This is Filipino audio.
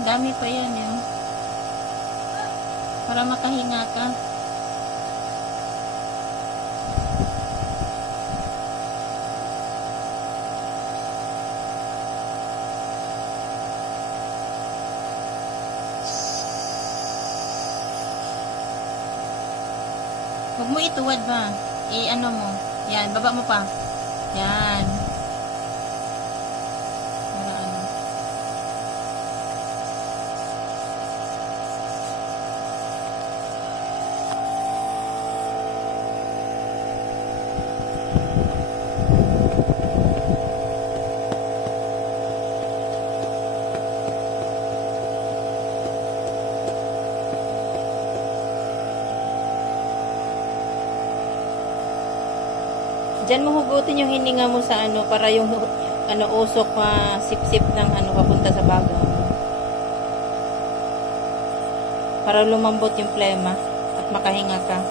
Dami pa yan yun. Para makahinga ka. Huwag mo ituwad ba? I-ano mo. Yan, baba mo pa. Yan. Para ano. Diyan mo hugutin yung hininga mo sa ano para yung ano usok sip-sip ng ano papunta sa baga mo. Para lumambot yung plema at makahinga ka.